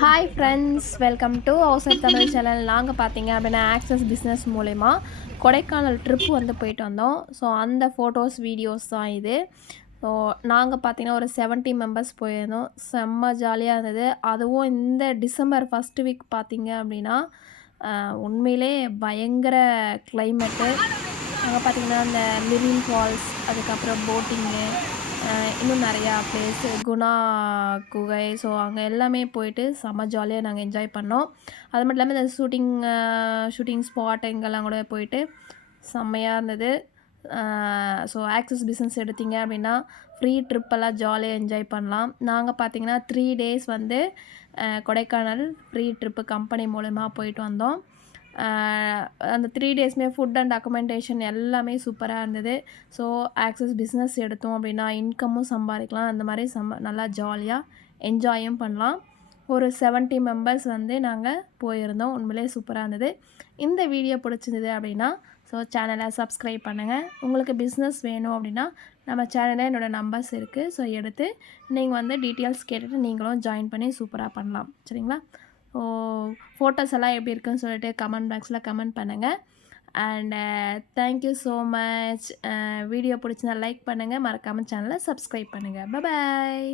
Hi friends, welcome to housewife Tamil channel. நாங்கள் பார்த்தீங்க அப்படின்னா ஆக்சஸ் பிஸ்னஸ் மூலயமா கொடைக்கானல் ட்ரிப் வந்து போயிட்டு வந்தோம். ஸோ அந்த ஃபோட்டோஸ் வீடியோஸ் தான் இது. ஸோ நாங்கள் பார்த்தீங்கன்னா ஒரு 70 மெம்பர்ஸ் போயிருந்தோம். செம்ம ஜாலியாக இருந்தது. அதுவும் இந்த டிசம்பர் ஃபஸ்ட் வீக் பார்த்தீங்க அப்படின்னா உண்மையிலே பயங்கர கிளைமேட்டு. அங்கே பார்த்தீங்கன்னா அந்த லிவிங் ஃபால்ஸ், அதுக்கப்புறம் போட்டிங்கு, இன்னும் நிறையா ப்ளேஸு, குணா குகை. ஸோ அங்கே எல்லாமே போயிட்டு செம்ம ஜாலியாக நாங்கள் என்ஜாய் பண்ணோம். அது மட்டும் இல்லாமல் இந்த ஷூட்டிங் ஸ்பாட் இங்கெல்லாம் கூட போயிட்டு செம்மையாக இருந்தது. ஸோ ஆக்சஸ் பிஸ்னஸ் எடுத்தீங்க அப்படின்னா ஃப்ரீ ட்ரிப்பெல்லாம் ஜாலியாக என்ஜாய் பண்ணலாம். நாங்கள் பார்த்தீங்கன்னா 3 டேஸ் வந்து கொடைக்கானல் ஃப்ரீ ட்ரிப்பு கம்பெனி மூலமாக போயிட்டு வந்தோம். அந்த 3 டேஸுமே ஃபுட் அண்ட் அக்கமண்டேஷன் எல்லாமே சூப்பராக இருந்தது. ஸோ ஆக்சஸ் பிஸ்னஸ் எடுத்தோம் அப்படின்னா இன்கமும் சம்பாதிக்கலாம். அந்த மாதிரி நல்லா ஜாலியாக என்ஜாயும் பண்ணலாம். ஒரு 70 மெம்பர்ஸ் வந்து நாங்கள் போயிருந்தோம். உண்மையிலே சூப்பராக இருந்தது. இந்த வீடியோ பிடிச்சிருந்தது அப்படின்னா ஸோ சேனலை சப்ஸ்கிரைப் பண்ணுங்கள். உங்களுக்கு பிஸ்னஸ் வேணும் அப்படின்னா நம்ம சேனலில் என்னோடய நம்பர்ஸ் இருக்குது. ஸோ எடுத்து நீங்கள் வந்து டீட்டெயில்ஸ் கேட்டுட்டு நீங்களும் ஜாயின் பண்ணி சூப்பராக பண்ணலாம். சரிங்களா? ஸோ ஃபோட்டோஸ் எல்லாம் எப்படி இருக்குன்னு சொல்லிட்டு கமெண்ட் பாக்ஸில் கமெண்ட் பண்ணுங்கள். And thank you so much. Video பிடிச்சிருந்தா லைக் பண்ணுங்கள், மறக்காமல் சேனலை சப்ஸ்கிரைப் பண்ணுங்கள். பாய்.